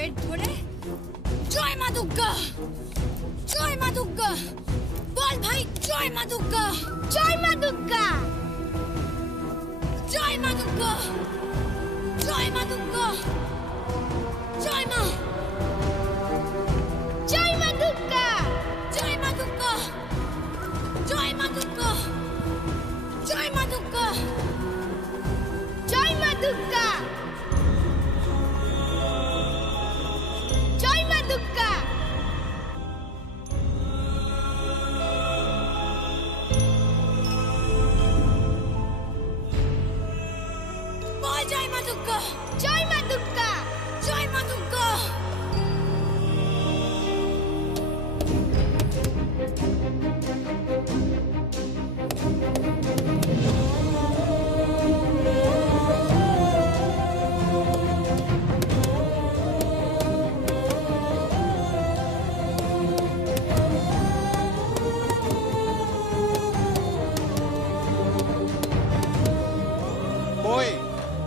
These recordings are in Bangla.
পেট ধরে জয় মা দুর্গা, জয় মা দুর্গা বল ভাই, জয় মা দুর্গা, জয় মা দুর্গা, জয় মা দুর্গা, জয় মা দুর্গা, জয় মা, জয় মা দুর্গা, জয় মা দুর্গা, জয় মা দুর্গা, জয় মা দুর্গা, জয় মা দুর্গা, জয় মা দুর্গা। বল জয় মা দুর্গা, জয় মা দুর্গা, জয় মা দুর্গা।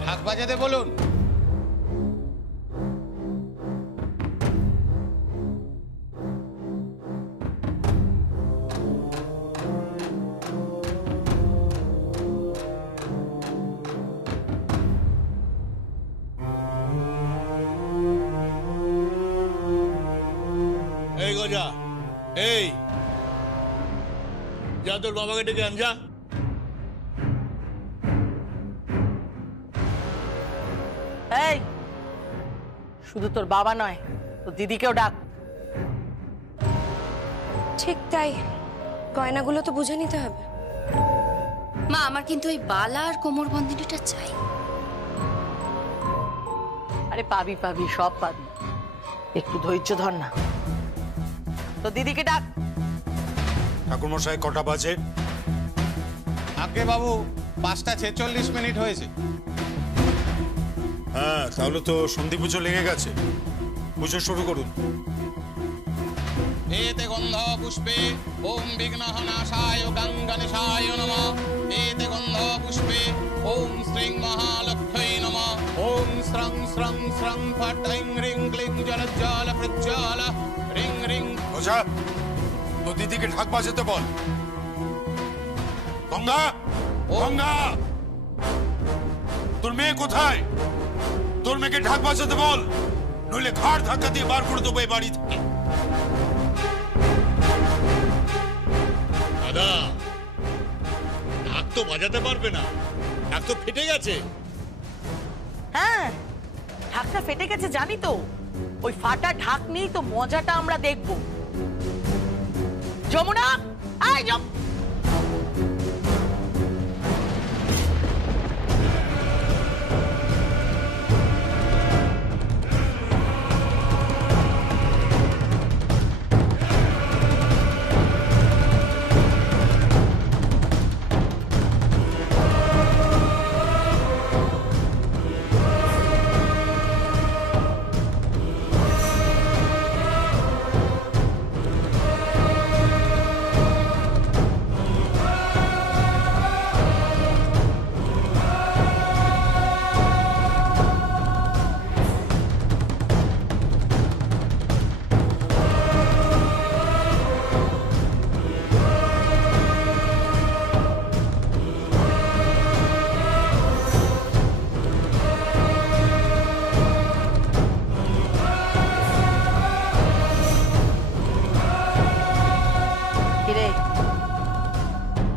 ঢাক বাজাতে বলুন। এই গজা, এই যা তোর বাবাকে ডেকে আন, যা। এই শুধু তোর বাবা নয়, তোর দিদিকেও ডাক। ঠিক তাই, গয়নাগুলো তো বুঝে নিতে হবে। মা, আমার কিন্তু ওই বালা আর কোমর বন্ধনীটা চাই। আরে পাবি পাবি, সব পাবি, একটু ধৈর্য ধর না। তো দিদিকে ডাক। ঠাকুরমশাই কটা বাজে? আগে বাবু 5:46 হয়েছে। হ্যাঁ, তাহলে তো সন্ধি পুজো লেগে গেছে। পুজো শুরু করুন। এতে গন্ধ পুষ্পে ওম বিঘ্নহনাশায় গঙ্গনিশায় নমঃ। এতে গন্ধ পুষ্পে ওম শ্রীং মহালক্ষ্মী নমঃ। ওম শ্রং শ্রং শ্রং ফট ঐং রিং ক্লিং জলজ্জাল প্রজ্জ্বাল রিং রিং। ওঝা, তো দিদিকে ঢাক বাজাতে বল। গঙ্গা, গঙ্গা, তোর মেয়ে কোথায়? তোর মেয়েকে ঢাক বাজাতে বল, নইলে ঘাড় ধাক্কা দিয়ে বার করে দেবো এই বাড়ি থেকে। দাদা, ঢাক তো বাজাতে পারবে না, ঢাক তো ফেটে গেছে। হ্যাঁ, ঢাকটা ফেটে গেছে জানি তো। ওই ফাটা ঢাক নিয়েই তো মজাটা আমরা দেখবো। যমুনা, আয় যম।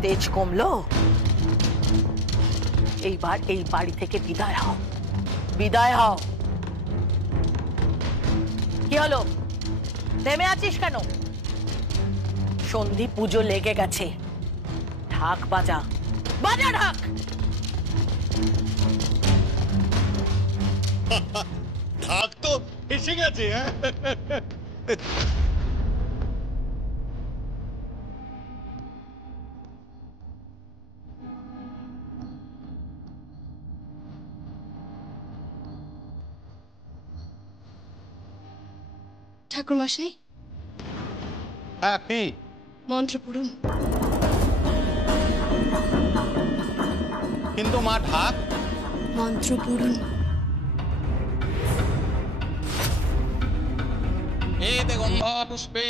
তেজ কমলো? এইবার এই বাড়ি থেকে বিদায় হও, বিদায় হও। কি হলো, থেমে আছিস কেন? সন্ধি পুজো লেগে গেছে, ঢাক বাজা, বাজা ঢাক। ঢাক তো এসে গেছে। হ্যাঁ, ঠাকুরমশাই, হ্যাঁ কি মন্ত্র পড়ুন। কিন্তু মা, ঢাক। মন্ত্র পড়ুন। एते गन्ध पुष्पे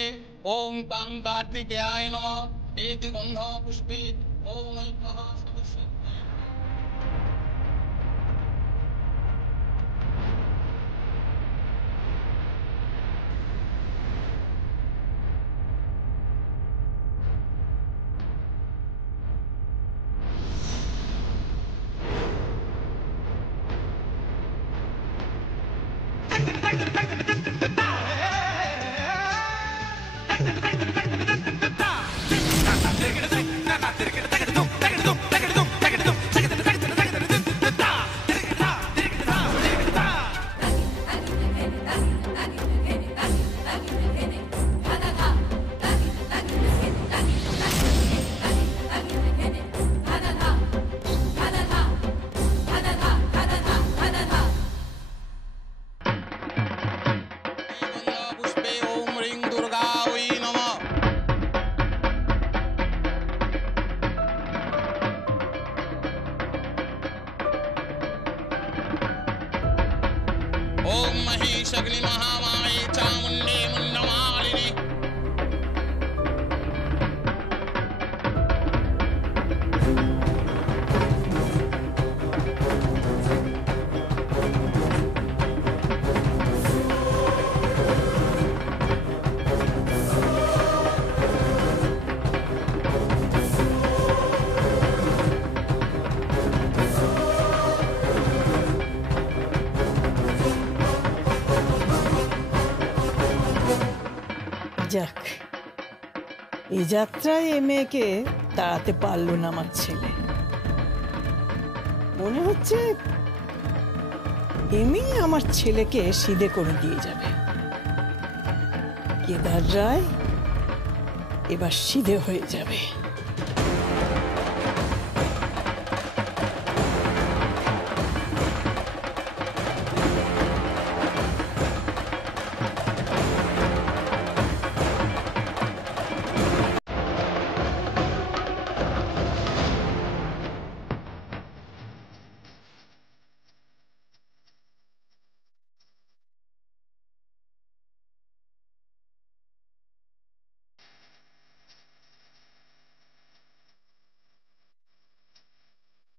ओम तां कार्तिकेयाय नमः एते गन्ध पुष्पे ओम ऐक्यः सदस्य ओम महेशग्नि महामाये चामुण्डे मुण्डमालिनी যাক, এই যাত্রায় এ মেয়েকে তাড়াতে পারল না আমার ছেলে। মনে হচ্ছে এমনি আমার ছেলেকে সিধে করে দিয়ে যাবে। কেদার রায় এবার সিধে হয়ে যাবে।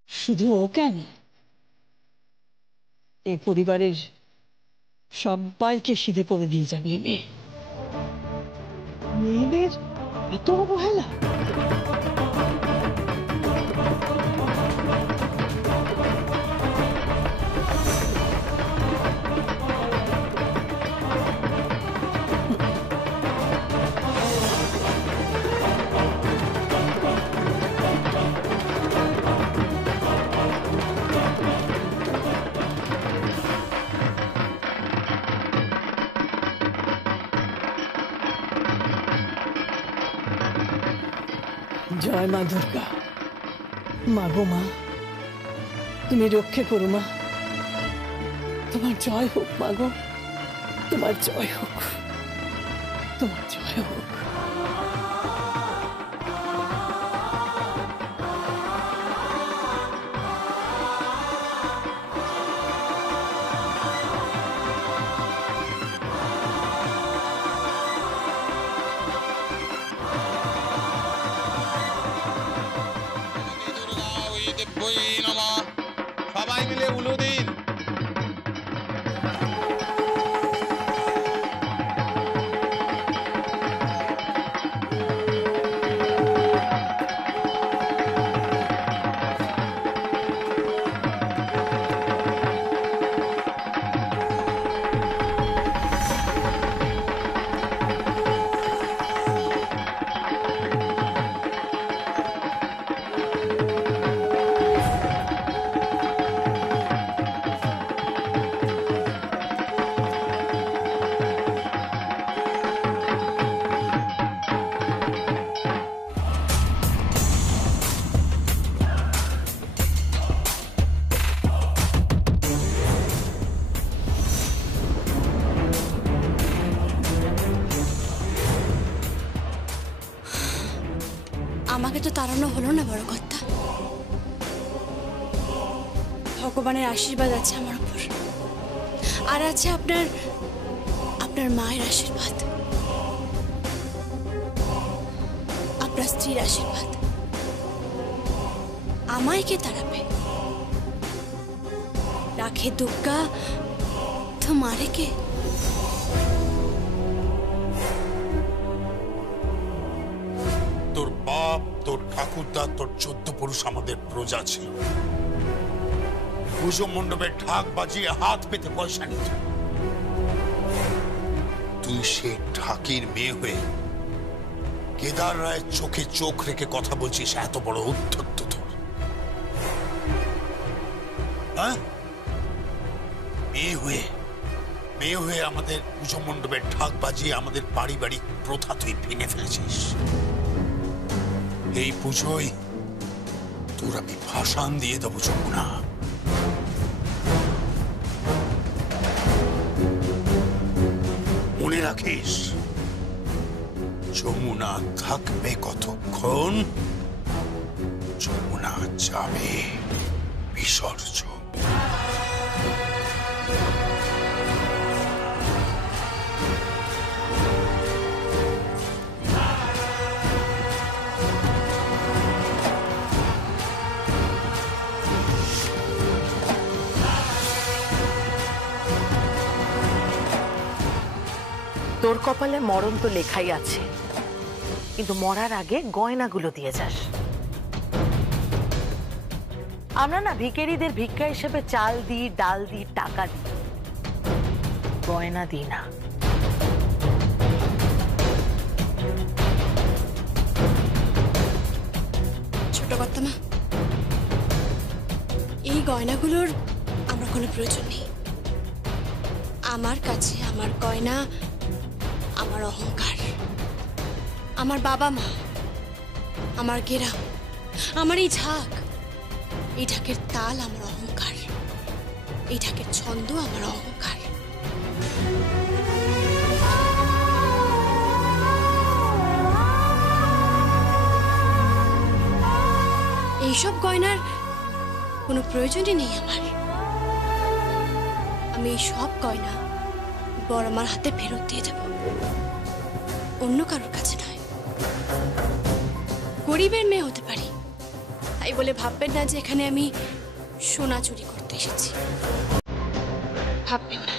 শুধু ও কেন, এ পরিবারের সবাইকে সিধে করে দিয়ে যাবে এ মেয়ে। মেয়েদের এত অবহেলা! জয় মা দুর্গা। মা গো মা, তুমি রক্ষে করো মা। তোমার জয় হোক মা গো, তোমার জয় হোক, তোমার জয় হোক। সবাই মিলে উলু দিন। আমাকে তো তাড়ানো হলো না বড় কর্তা। ভগবানের আশীর্বাদ আছে আমার উপর, আর আছে আপনার মায়ের আশীর্বাদ। স্ত্রীর আশীর্বাদ আমায় কে তাড়াবে? রাখে দুর্গা তোমারে কে? তোর বাপ, তোর ঠাকুরদা, তোর 14 পুরুষ আমাদের প্রজা ছিল। পুজো মণ্ডপে ঢাক বাজিয়ে হাত পেতে পয়সা নিত। তুই সে ঢাকির মেয়ে হয়ে কেদার রায়ের চোখে চোখ রেখে কথা বলছিস, এত বড় উদ্ধত্ত তোর? হ্যাঁ, মেয়ে হয়ে আমাদের পুজো মণ্ডপে ঢাক বাজিয়ে আমাদের পারিবারিক প্রথা তুই ভেঙে ফেলেছিস। এই পুজোয় তোর আমি ভাষণ দিয়ে দেবো যমুনা। মনে রাখিস, যমুনা থাকবে কতক্ষণ, যমুনা যাবে বিসর্জন। তোর কপালে মরণ তো লেখাই আছে, কিন্তু মরার আগে গয়নাগুলো দিয়ে যাস। আমরা না ভিখারিদের ভিক্ষা হিসেবে চাল দিই, ডাল দিই, টাকা দিই, গয়না দিই না। ছোট কর্তামা, এই গয়নাগুলোর আমার কোনো প্রয়োজন নেই। আমার কাছে আমার গয়না আমার অহংকার, আমার বাবা মা, আমার গেরাম, আমার এই ঝাঁক, এই ঢাকের তাল আমার অহংকার, এই ঢাকের ছন্দ আমার অহংকার। এইসব গয়নার কোনো প্রয়োজনই নেই আমার। আমি এই সব গয়না বড় আমার হাতে ফেরত দিয়ে দেব, অন্য কারোর কাছে নয়। গরিবের মেয়ে হতে পারি, তাই বলে ভাববেন না যে এখানে আমি সোনা চুরি করতে এসেছি, ভাববেন না।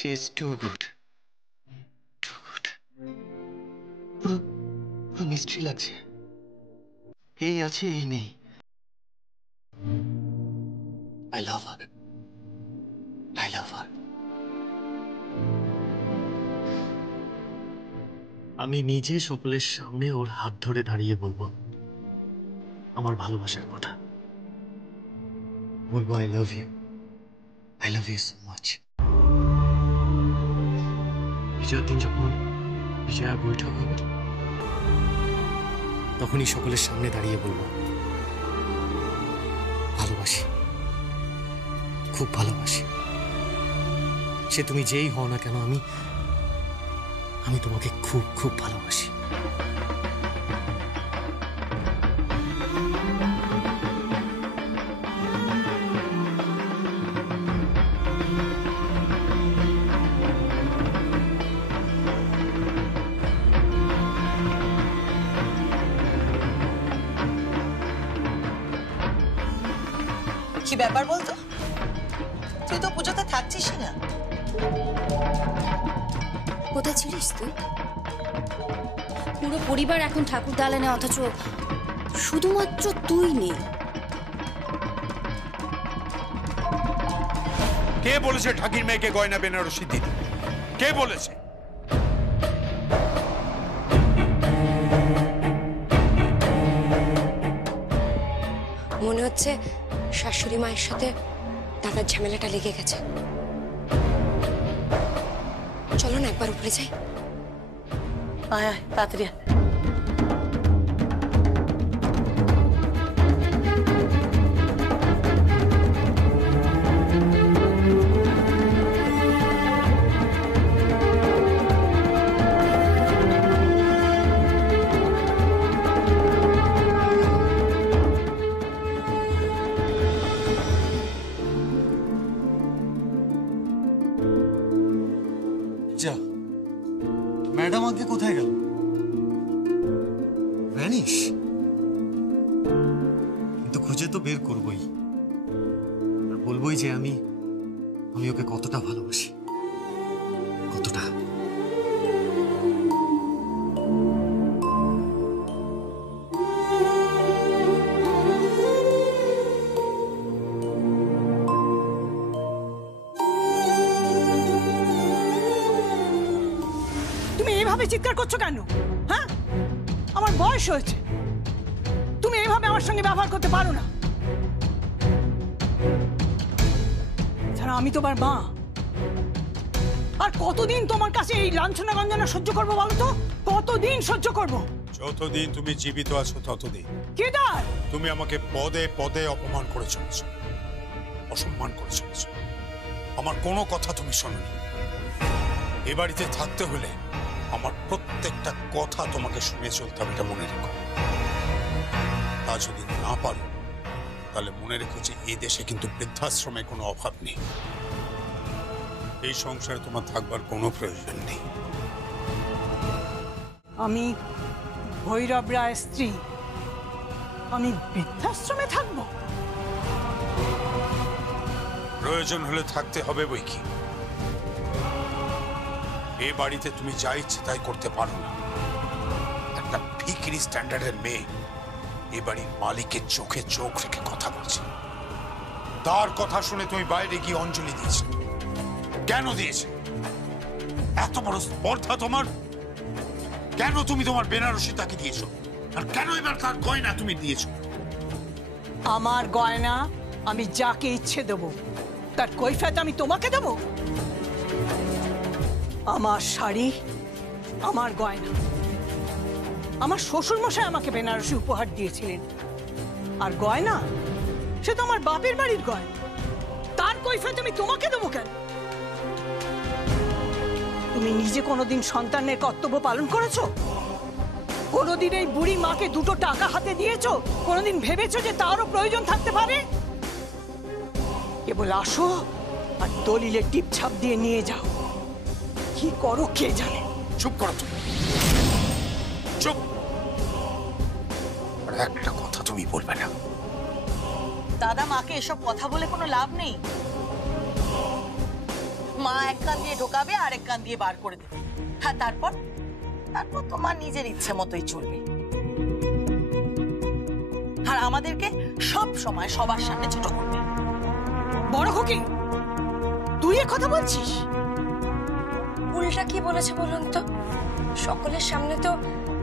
She is too good. Too good. পুরো মিস্ট্রি লাগছে। এই আছে, এই নেই। I love her. I love her. আমি নিজে সকলের সামনে ওর হাত ধরে দাঁড়িয়ে বলবো আমার ভালোবাসার কথা। বলবো I love you. I love you so much. বিজয়ের দিন যখন বিজয়া বৈঠক হবে, তখনই সকলের সামনে দাঁড়িয়ে বলবো ভালোবাসি, খুব ভালোবাসি। সে তুমি যেই হও না কেন, আমি তোমাকে খুব খুব ভালোবাসি। কি ব্যাপার বলতো? তুই তো পুজোতে থাকছিস না। কোথায় ছিলিস তুই? পুরো পরিবার এখন ঠাকুর দালানে, অথচ শুধুমাত্র তুই নেই। কে বলেছে ঠাকির মেয়েকে গয়না বেনারসি দিতে? কে বলেছে? মনে হচ্ছে শাশুড়ি মায়ের সাথে দাদার ঝামেলাটা লেগে গেছে। চলো না একবার উপরে যাই। আয় আয় তাড়াতাড়ি আয়। যা, ম্যাডাম আগে কোথায় গেল? ভ্যানিশ? কিন্তু খুঁজে তো বের করবই, আর বলবোই যে আমি ওকে কতটা ভালোবাসি, কতটা। চিৎকার করছো কেন? হ্যাঁ, আমার বয়স হয়েছে, তুমি এইভাবে আমার সঙ্গে ব্যবহার করতে পারো না। ছাড়া আমি তোমার মা, আর কতদিন তোমার কাছে এই লাঞ্ছনা গঞ্জনা সহ্য করবো বলো তো? কতদিন সহ্য করবো? যতদিন তুমি জীবিত আছো ততদিন। কেদার, তুমি আমাকে পদে পদে অপমান করে চলেছ, অসম্মান করে চলেছ। আমার কোনো কথা তুমি শোনোনি। এ বাড়িতে থাকতে হলে আমার প্রত্যেকটা কথা তোমাকে শুনে চলতে হবে, এটা মনে রেখো। তা যদি না পারো তাহলে মনে রেখো যে এই দেশে কিন্তু বৃদ্ধাশ্রমে কোনো অভাব নেই। এই সংসারে তোমার থাকবার কোনো প্রয়োজন নেই। আমি ভৈরব রায়ের স্ত্রী, আমি বৃদ্ধাশ্রমে থাকবো? প্রয়োজন হলে থাকতে হবে বই কি। এ বাড়িতে তুমি যা ইচ্ছে তাই করতে পারো না। একটা ভিখিরি স্ট্যান্ডার্ডের মেয়ে এ বাড়ির মালিকের চোখে চোখ রেখে কথা বলছে। তার কথা শুনে তুমি বাইরে গিয়ে অঞ্জলি দিয়েছে। কেন দিয়েছে? এত বড় স্পর্ধা তোমার? কেন তুমি তোমার বেনারসি তাকে দিয়েছো? আর কেন এবার তার গয়না তুমি দিয়েছো? আমার গয়না আমি যাকে ইচ্ছে দেব, তার কৈফিয়ত আমি তোমাকে দেব? আমার শাড়ি, আমার গয়না, আমার শ্বশুর মশাই আমাকে বেনারসি উপহার দিয়েছিলেন। আর গয়না, সে তো আমার বাপের বাড়ির গয়না, তার কৈফিয়ত আমি তোমাকে দেবো কেন? তুমি নিজে কোনোদিন সন্তানের কর্তব্য পালন করেছো? কোনোদিন এই বুড়ি মাকে দুটো টাকা হাতে দিয়েছো? কোনোদিন ভেবেছো যে তারও প্রয়োজন থাকতে পারে? কেবল আসো আর দলিলে টিপছাপ দিয়ে নিয়ে যাও। কি করো কে জানে। চুপ করো তুমি, চুপ। আর একটা কথা তুমি বলবে না। দাদা, মাকে এসব কথা বলে কোনো লাভ নেই। মা এক কান দিয়ে ঢোকাবে আর এক কান দিয়ে বার করে দেবে। হ্যাঁ, তারপর তোমার নিজের ইচ্ছে মতোই চলবে। আর আমাদেরকে সব সময় সবার সামনে ছোট করবে। বড় খুকি, তুই এ কথা বলছিস? উল্টা কি বলেছে বলুন তো? সকলের সামনে তো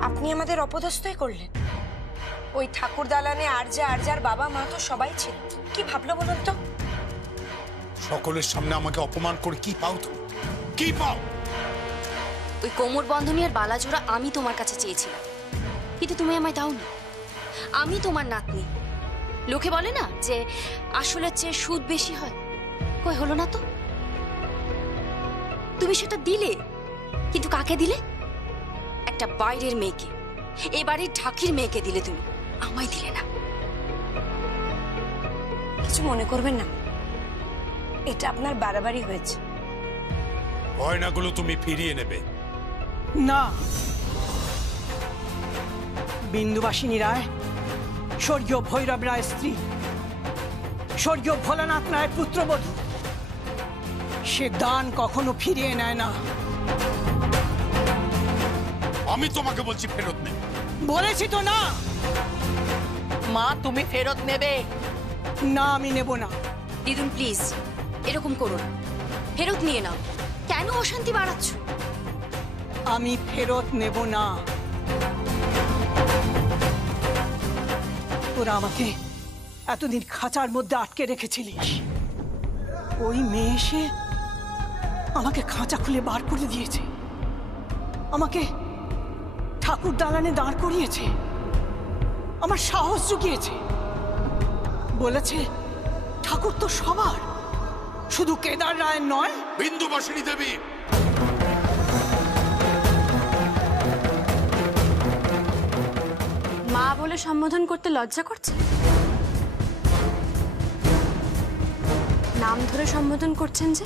আপনি আমাদের অপদস্থই করলেন। ওই ঠাকুর দালানে আরজার বাবা মা তো সবাই ছিল, কি ভাবলো বলুন তো? সকলের সামনে আমাকে অপমান করে কি পাও তুমি? কি পাও? ওই কোমর বন্ধনী আর বালাজোড়া আমি তোমার কাছে চেয়েছিলাম, কিন্তু তুমি আমায় দাওনি। আমি তোমার নাতনি। লোকে বলে না যে আসলের চেয়ে সুদ বেশি হয়, কই হলো না তো? তুমি সেটা দিলে, কিন্তু কাকে দিলে? একটা বাইরের মেয়েকে, এ বাড়ির ঠাকির মেয়েকে দিলে তুমি, আমায় দিলে না। কিছু মনে করবেন না, এটা আপনার বাড়াবাড়ি হয়েছে। গয়নাগুলো তুমি ফিরিয়ে নেবে। না, বিন্দুবাসিনী রায় স্বর্গীয় ভৈরব রায়ের স্ত্রী, স্বর্গীয় ভোলানাথ রায়ের পুত্রবধূ, সে দান কখনো ফিরিয়ে নেয় না। আমি তোমাকে বলছি ফেরত নে। বলেছি তো না। মা তুমি ফেরত নেবে? না, আমি নেব না। দিদুন প্লিজ এরকম করো না, ফেরত নিয়ে নাও। কেন অশান্তি বাড়াচ্ছ? আমি ফেরত নেব না। তোরা আমাকে এতদিন খাঁচার মধ্যে আটকে রেখেছিলিস, ওই মেয়ে এসে আমাকে খাঁচা খুলে বার করে দিয়েছে, আমাকে ঠাকুর দালানে দাঁড় করিয়েছে, আমার সাহস জুগিয়েছে, বলেছে ঠাকুর তো সবার, শুধু কেদার রায়ের নয়। বিন্দুবাসিনী দেবী, মা বলে সম্বোধন করতে লজ্জা করছে? নাম ধরে সম্বোধন করছেন যে?